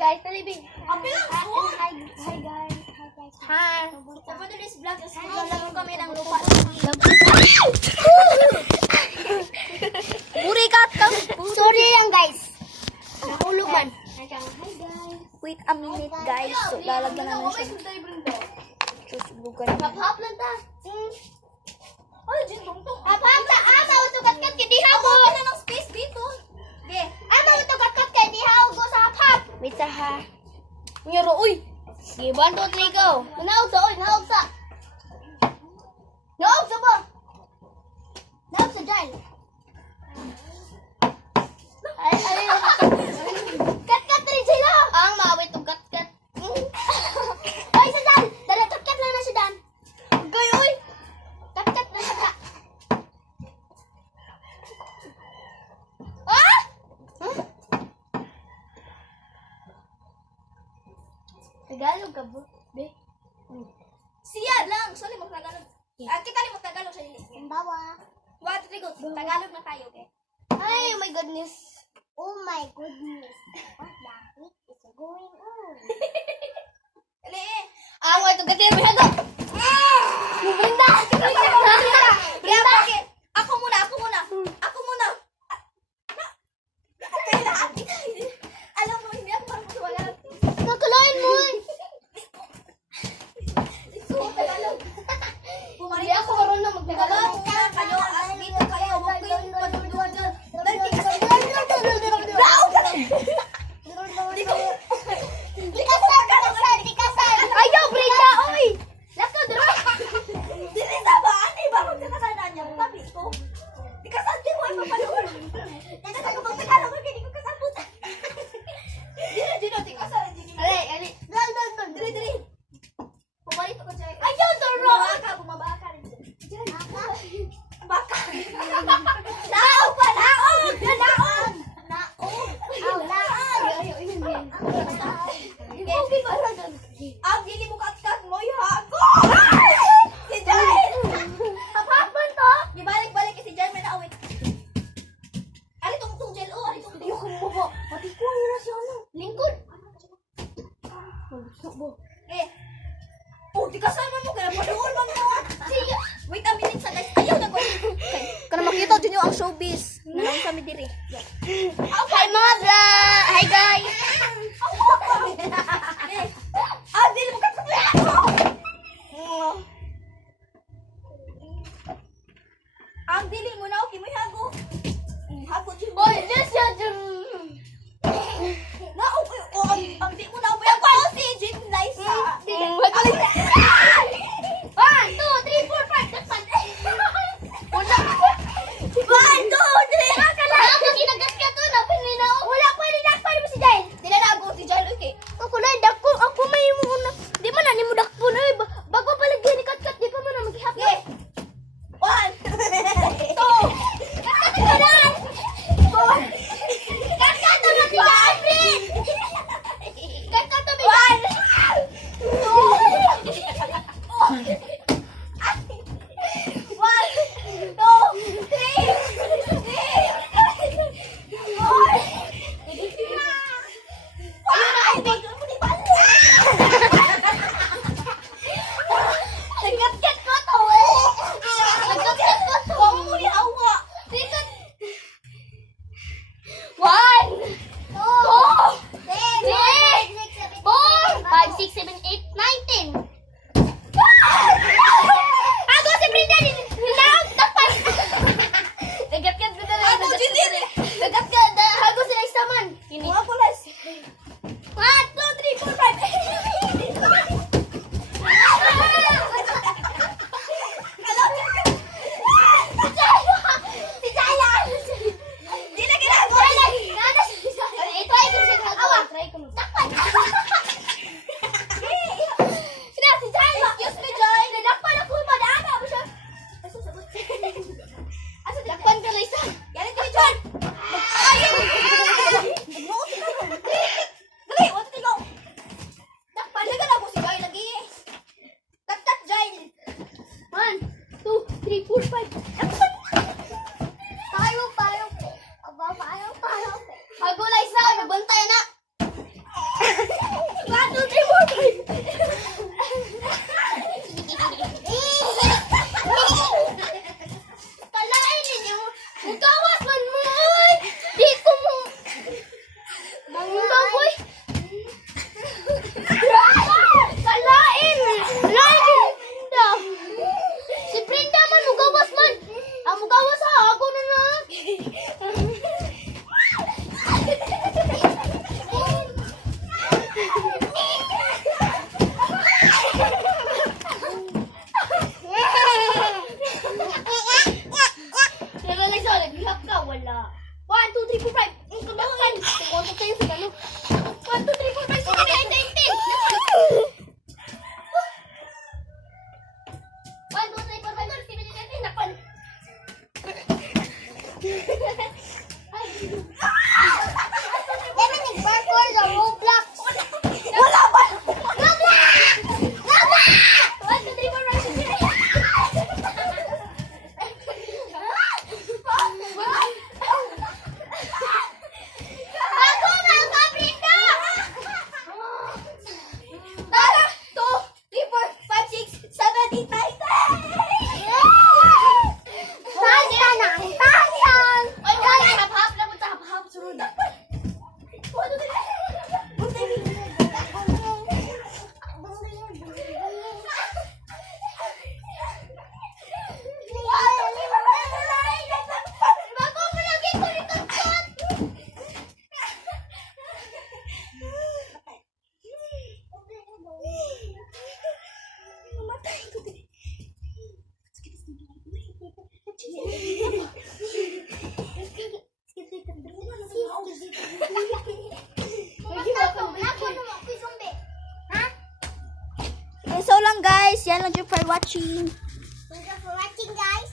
guys, talibing. Apil lang po. Hi guys. Hi. Sa Father's Vlog, lang kami ng lupa. Puri ka. Sorry lang guys. Nahulugan. Hi guys. Wait a minute, guys. So, lalagyan namin siya. Susubukan namin. Hap-hap lang ta. Ay, Jin, tungtong. Hap-hap ta. Amaw ito kat-kat kay dihaw go. Ako na ng space dito. Okay. Amaw ito kat-kat kay dihaw go sa hap-hap. Wait sa ha. Nyaro, uy. Sige, 1, 2, 3, go. Naog sa, uy. Naog sa. Naog sa ba? Naog sa dyan. Ay, kat-kat rin sila. Ang maawit itong kat-kat. Ay, sa dyan. Dala, kat-kat lang na siya dyan. Goy, uy. Kat-kat na siya dyan. Ah? Huh? Tagalog ka ba? Be? Siya lang. Sorry, mag-Tagalog. Kita ni mag-Tagalog sa dili. Bawa. 1, 2, 3, go. Tagalog na tayo, okay? Ay, oh my goodness. Oh my goodness. What the heck is going on? Dali eh. Ang ito gatir mo hago. Brinda. Kaya bakit? Ako muna. Okay na. Alam mo, hindi ako marunong Tagalog. Kakalain mo. So, Tagalog. Hindi ako marunong Tagalog magtagalog. muna kayo. As dito kayo. Huwag ko yung panunuan dyan. Ayaw, Brinda, oy. Lako, dito. Dili sa ba? Ano ba? Magkakasalan niya. Sabi ko. Di ka saan din mo ay papanuan. Dito ka kung Tagalog. Hindi ko kasabot. Dino. Di ka saan. Ali. Dili. Pumalito ko siya. Ayaw, Doro. Bumaba ka rin. Baka. Naog pa, naog! Naog! Ang dili mo kat-kat mo, yago! Si Jail! Papapan to. Ibalik-balik si Jail, may naawit. Ari tungtong Jail, oh, ari tungtong. Ayoko mo po. Pati ko ang nila siya, ano? Lingkod. Eh, oh, di kasama mo, kaya panuol man mo. Wait a minute sa guys, ayaw na ko. Kana makita din yung ang showbiz. Nalang kami diri. Hi mga vlog. Hi guys. Dili mo kat-kat mo! Ang dili mo na, okay mo hago. Hago din mo. Boy, this is Na, okay, ang di mo na, ako si Jin Liza. 1, 2, 3, 4, 5. That's fun. 1, 2, 3! Ako kinagat ka to na pininaw. Wala pwede mo si Jail. So lang guys, yan lang dyan for watching. Thank you for watching, guys.